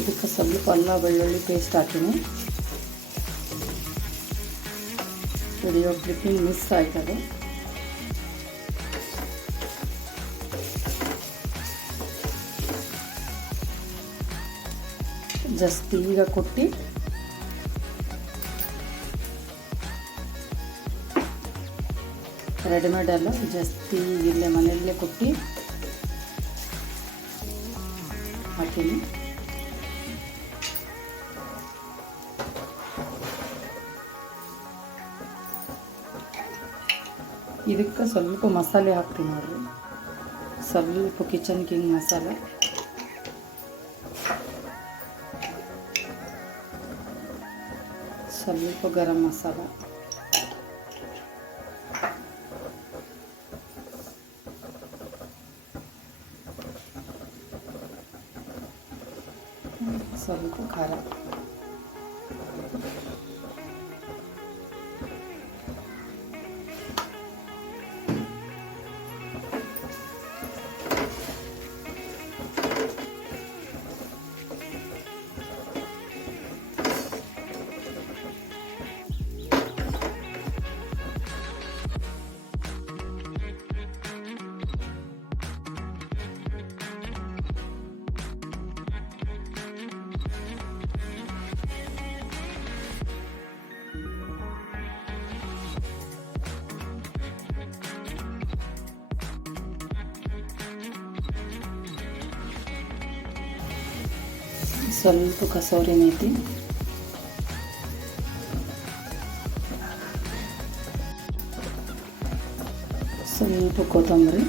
ಇದಕ್ಕೆ ಸ್ವಲ್ಪ ಅಲ್ಲ ಬೆಳ್ಳುಳ್ಳಿ ಪೇಸ್ಟ್ ಹಾಕಿನಿ. ವಿಡಿಯೋ ಕ್ಲಿಪ್ಪಿಂಗ್ ಮಿಸ್ ಆಯ್ತದೆ. ಜಸ್ಟ್ ಈಗ ಕೊಟ್ಟು ರೆಡಿಮೇಡ್ ಅಲ್ಲ, ಜಸ್ಟ್ ಇಲ್ಲೇ ಮನೆಯಲ್ಲೇ ಕೊಟ್ಟು ಹಾಕೀನಿ. ಇದಕ್ಕೆ ಸ್ವಲ್ಪ ಮಸಾಲೆ ಹಾಕ್ತೀನಿ ನೋಡ್ರಿ. ಸ್ವಲ್ಪ ಕಿಚನ್ ಕಿಂಗ್ ಮಸಾಲೆ, ಸ್ವಲ್ಪ ಗರಂ ಮಸಾಲ, ಸ್ವಲ್ಪ ಖಾರ, ಸ್ವಲ್ಪ ಕಸೂರಿ ಮೇಥಿ, ಸ್ವಲ್ಪ ಕೊತ್ತಂಬರಿ,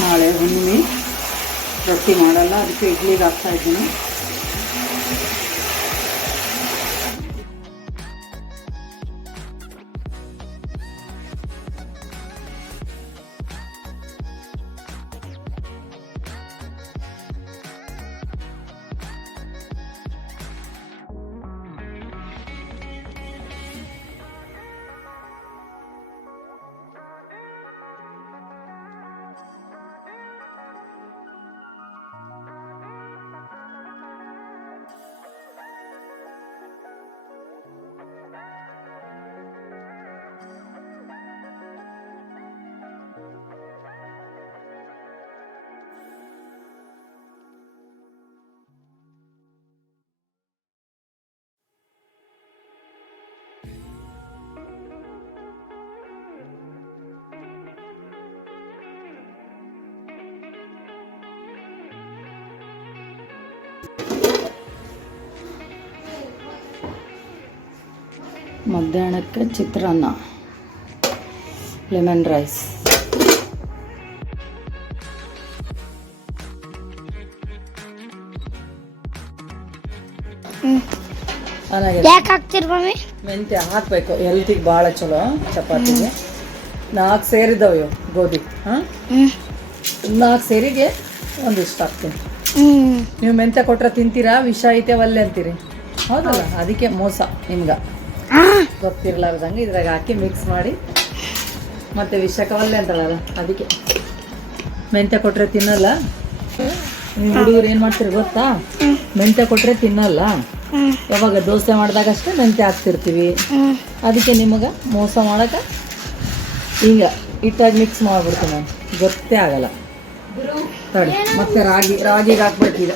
ನಾಳೆ ಹುಣ್ಣಿಮೆ ರೊಟ್ಟಿ ಮಾಡಲ್ಲ, ಅದಕ್ಕೆ ಇಡ್ಲಿಗೆ ಹಾಕ್ತಾ ಇದ್ದೀನಿ. ಮಧ್ಯಾಹ್ನಕ್ಕೆ ಚಿತ್ರಾನ್ನ, ಲೆಮನ್ ರೈಸ್. ಯಾಕೆ ಹಾಕ್ತೀರಿ ಮಮ್ಮಿ? ಮೆಂತ್ಯ ಹಾಕಬೇಕು, ಹೆಲ್ತಿಗೆ ಭಾಳ ಚಲೋ. ಚಪಾತಿಗೆ 4 ಸೇರಿದವು ಗೋಧಿ. ಹಾಂ, 4 ಸೇರಿಗೆ ಒಂದಿಷ್ಟು ಹಾಕ್ತೀನಿ. ನೀವು ಮೆಂತ್ಯ ಕೊಟ್ರೆ ತಿಂತೀರಾ? ವಿಷ ಐತೆ ಒಲ್ಲೆ ಅಂತೀರಿ, ಹೌದಲ್ಲ? ಅದಕ್ಕೆ ಮೋಸ ನಿಮ್ಗೆ ಗೊತ್ತಿರ್ಲಾರ್ದಂಗೆ ಇದ್ರಾಗ ಹಾಕಿ ಮಿಕ್ಸ್ ಮಾಡಿ ಮತ್ತೆ ವಿಷಕವಲ್ಲೇ ಅಂತಾಳಲ್ಲ ಅದಕ್ಕೆ. ಮೆಂತ್ಯ ಕೊಟ್ಟರೆ ತಿನ್ನಲ್ಲ. ನೀವು ಹುಡುಗರು ಏನು ಮಾಡ್ತೀರಿ ಗೊತ್ತಾ? ಮೆಂತ್ಯ ಕೊಟ್ಟರೆ ತಿನ್ನಲ್ಲ. ಯಾವಾಗ ದೋಸೆ ಮಾಡಿದಾಗ ಅಷ್ಟೇ ಮೆಂತ್ಯ ಹಾಕ್ತಿರ್ತೀವಿ. ಅದಕ್ಕೆ ನಿಮಗೆ ಮೋಸ ಮಾಡೋಕೆ ಈಗ ಹಿಟ್ಟಾಗಿ ಮಿಕ್ಸ್ ಮಾಡಿಬಿಡ್ತೀನಿ ನಾನು, ಗೊತ್ತೇ ಆಗಲ್ಲ. ತಡಿ, ಮತ್ತೆ ರಾಗಿಗೆ ಹಾಕ್ಬೇಕೀಗ.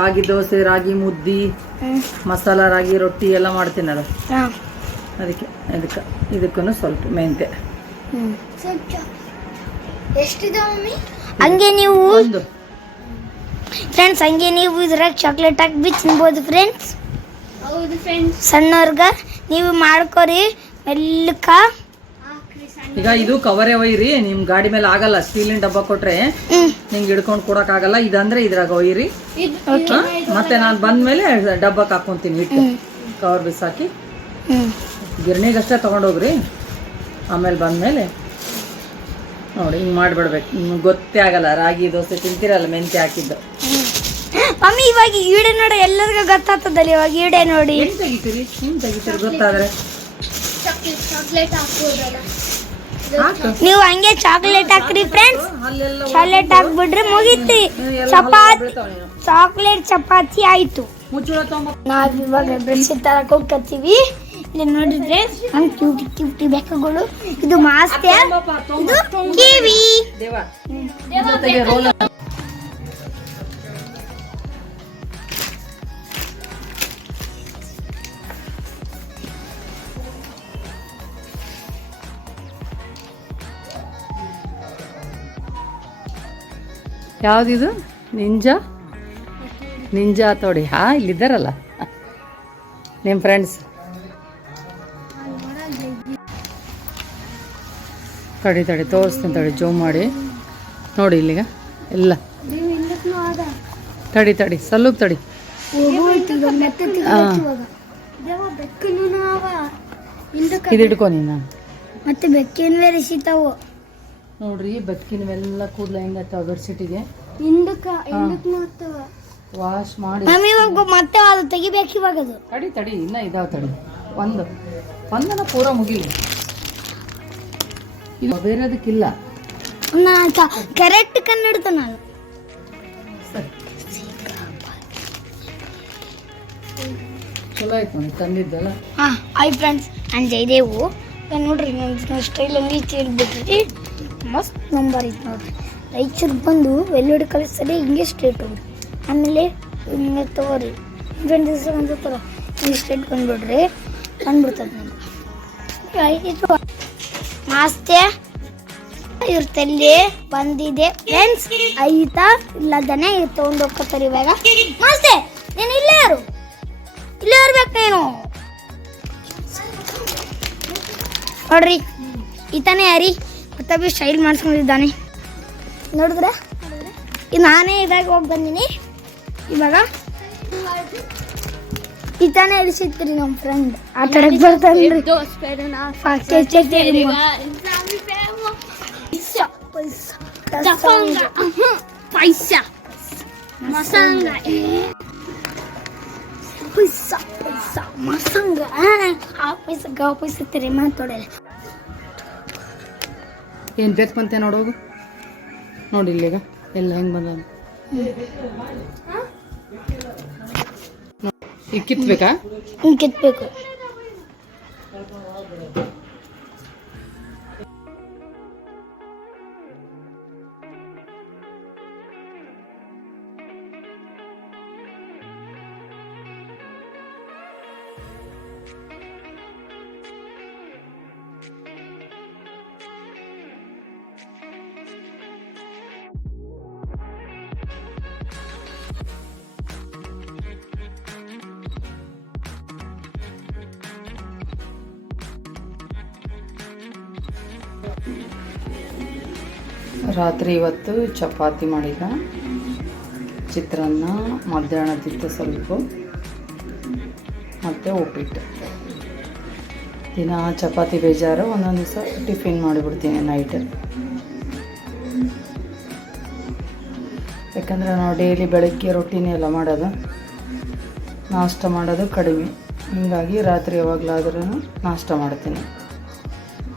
ರಾಗಿ ದೋಸೆ, ರಾಗಿ ಮುದ್ದೆ, ಮಸಾಲ ರಾಗಿ ರೊಟ್ಟಿ ಎಲ್ಲ ಮಾಡ್ತೀನಲ್ಲ, ಅದಕ್ಕೆ ಇದಕ್ಕೂ ಸ್ವಲ್ಪ ಮೆಂತ್ಯ. ಹಂಗೆ ನೀವು ಒಂದು ಫ್ರೆಂಡ್ಸ್, ಹಂಗೆ ನೀವು ಇದ್ರಾಗ ಚಾಕ್ಲೇಟ್ ಹಾಕಿ ತಿನ್ಬೋದು ಫ್ರೆಂಡ್ಸ್. ಹೌದು ಫ್ರೆಂಡ್ಸ್, ಸಣ್ಣವ್ರಿಗೆ ನೀವು ಮಾಡ್ಕೊರಿ ಮೆಲ್ಲಕ. ಈಗ ಇದು ಕವರೇ ಒಯ್ಯಿರಿ, ನಿಮ್ ಗಾಡಿ ಮೇಲೆ ಆಗಲ್ಲ. ಸ್ಟೀಲಿನ ಡಬ್ಬ ಕೊಟ್ರೆ ನಿಂಗೆ ಹಿಡ್ಕೊಂಡು ಕೊಡಕ್ಕಾಗಲ್ಲ. ಇದಂದ್ರೆ ಇದ್ರಾಗ ಒಯ್ಯಿರಿ. ಮತ್ತೆ ನಾನು ಬಂದ್ಮೇಲೆ ಡಬ್ಬಕ್ಕೆ ಹಾಕೊಂತೀನಿ ಹಿಟ್ಟು, ಕವರ್ ಬಿಸಾಕಿ. ಗಿರಣಿಗಷ್ಟೇ ತಗೊಂಡೋಗ್ರಿ, ಆಮೇಲೆ ಬಂದ್ಮೇಲೆ ನೋಡಿ ಹಿಂಗೆ ಮಾಡಿಬಿಡ್ಬೇಕು. ನಿಮ್ಗೆ ಗೊತ್ತೇ ಆಗಲ್ಲ. ರಾಗಿ ದೋಸೆ ತಿಂತೀರಲ್ಲ ಮೆಂತ್ಯ ಹಾಕಿದ್ದು. ಮಮ್ಮಿ ಇವಾಗ ಈಡೆ ನೋಡಿ ಎಲ್ಲರಿಗೂ ಗೊತ್ತಾಗ್ತದಲ್ಲ. ಇವಾಗ ಈಡೆ ನೋಡಿ ಹೆಂಗ್ ತೆಗಿತೀರಿ ಗೊತ್ತಾದ್ರೆ ನೀವು ಹಂಗೆ ಚಾಕ್ಲೇಟ್ ಹಾಕ್ರಿ ಫ್ರೆಂಡ್ಸ್. ಚಾಕ್ಲೇಟ್ ಹಾಕ್ಬಿಡ್ರಿ ಮುಗೀತಿ. ಚಾಕ್ಲೇಟ್ ಚಪಾತಿ ಆಯ್ತು. ನಾವಿವಾಗ ಬೆಡ್ಶೀಟ್ ತರಕ್ ಹೋಗ್ತೀವಿ. ಇಲ್ಲಿ ನೋಡಿದ್ರೆ ನಮ್ ಕ್ಯೂಟಿ ಬೆಕ್ಕಗಳು. ಇದು ಮಾಸ್ತ್ಯ, ಇದು ಕಿವಿ. ಯಾವುದಿದು? ನಿಂಜಾ ತೋಡಿ. ಇಲ್ಲಿದ್ದಾರಲ್ಲ ನಿಮ್ಮ ಫ್ರೆಂಡ್ಸ್. ತಡಿ ತೋರಿಸ್ತೀನಿ, ತಡಿ ಜೂಮ್ ಮಾಡಿ ನೋಡಿ ಇಲ್ಲಿಗ ಎಲ್ಲ. ತಡಿ ಸಲ್ಲುಗ್ ತಡಿ. ಇದು ಇಟ್ಕೊ ನೀನು. ಮತ್ತೆ ಬೆಕ್ಕಿನ ಬೇರೆ ಸಿಗ್ತಾವು ನೋಡ್ರಿ. ಬೆಕ್ಕಿನವೆಲ್ಲ ಕೂದಲ ಹೆಂಗತ್ತಾವ ಬೆಡ್ಶೀಟಿಗೆ. ವಾಶ್ ಮಾಡಿ ಮತ್ತೆ ಅದು ತೆಗಿಬೇಕು ಇವಾಗ. ಅದು ತಡಿ ಇನ್ನ ಇದಾವ. ತಡಿ ಒಂದನ ಪೂರ ಮುಗಿಲಿ. ಇದು ಬೇರೆದಕ್ಕಿಲ್ಲ. ಕರೆಕ್ಟ್ ಕನ್ನಡತ ನಾನು. ಚಲೋ ಆಯ್ತು ನೋಡಿ ತಂದಿದ್ದಲ್ಲ. ಹಾಯ್ ಫ್ರೆಂಡ್ಸ್, ನಾನು ಜಯದೇವು. ನೋಡ್ರಿ ನನ್ನ ಸ್ಟೈಲಲ್ಲಿ ಬಿಟ್ರಿ ಮಸ್ತ್ ನಂಬರ್ ಐತೆ ನೋಡ್ರಿ. ರೈಚೂರಿಗೆ ಬಂದು ವೆಲ್ಲೂಡಿ ಕಲಿಸ್ತಾರೆ ಹಿಂಗೆ ಸ್ಟ್ರೇಟ್ ಹೋಗ್ರಿ. ಆಮೇಲೆ ಹಿಂಗೆ ತಗೋರಿ ಫ್ರೆಂಡ್ ದಿವಸ ಬಂದಿರ್ತಾರ ಹಿಂಗೆ ಸ್ಟ್ರೇಟ್ ಬಂದ್ಬಿಡ್ರಿ, ಬಂದ್ಬಿಡ್ತದೆ ನಮ್ಗೆ. ಮಾಸ್ತೆ ಇವ್ರ ತಲ್ಲಿ ಬಂದಿದೆ ಫ್ರೆಂಡ್ಸ್. ಆಯ್ತಾ ಇಲ್ಲದನೆ ತೊಗೊಂಡು ಹೋಗ್ತಾರೆ ಇವಾಗ. ಮಾಸ್ತೆ ನೀನು ಇಲ್ಲೇ ಇರ್ಬೇಕು ನೀನು. ನೋಡ್ರಿ ಈತನೇ ಯಾರಿ ಮತ್ತೆ ಬಿ ಸ್ಟೈಲ್ ಮಾಡಿಸ್ಕೊಂಡಿದ್ದಾನೆ ನೋಡಿದ್ರೆ. ನಾನೇ ಇದಾಗ ಹೋಗಿ ಬಂದೀನಿ. ಇವಾಗ ಈತನೇ ಇಳಿಸಿದ್ರಿ ನಮ್ಮ ಫ್ರೆಂಡ್ ಆಟ ಆಡಕ್ಕೆ ಬರ್ತಾನೆ. ಮಾತಾಡಲ್ಲ. ಏನು ಬೇಕು ಬಂತೆ ನೋಡೋಗು. ನೋಡಿ ಇಲ್ಲಿಗ ಎಲ್ಲ ಹೆಂಗೆ ಬಂದ. ಈಗ ಕಿತ್ಬೇಕಾ? ಕಿತ್ಬೇಕು. ರಾತ್ರಿ ಇವತ್ತು ಚಪಾತಿ ಮಾಡಿದ, ಚಿತ್ರಾನ್ನ, ಮಧ್ಯಾಹ್ನದಿತ್ತು ಸ್ವಲ್ಪ, ಮತ್ತು ಉಪ್ಪಿಟ್ಟು. ದಿನ ಚಪಾತಿ ಬೇಜಾರು, ಒಂದೊಂದು ದಿವಸ ಟಿಫಿನ್ ಮಾಡಿಬಿಡ್ತೀನಿ ನೈಟ್. ಯಾಕಂದರೆ ನಾವು ಡೈಲಿ ಬೆಳಗ್ಗೆ ರೊಟ್ಟಿನೇ ಎಲ್ಲ ಮಾಡೋದು, ನಾಷ್ಟ ಮಾಡೋದು ಕಡಿಮೆ. ಹೀಗಾಗಿ ರಾತ್ರಿ ಯಾವಾಗಲಾದ್ರೂ ನಾಷ್ಟ ಮಾಡ್ತೀನಿ.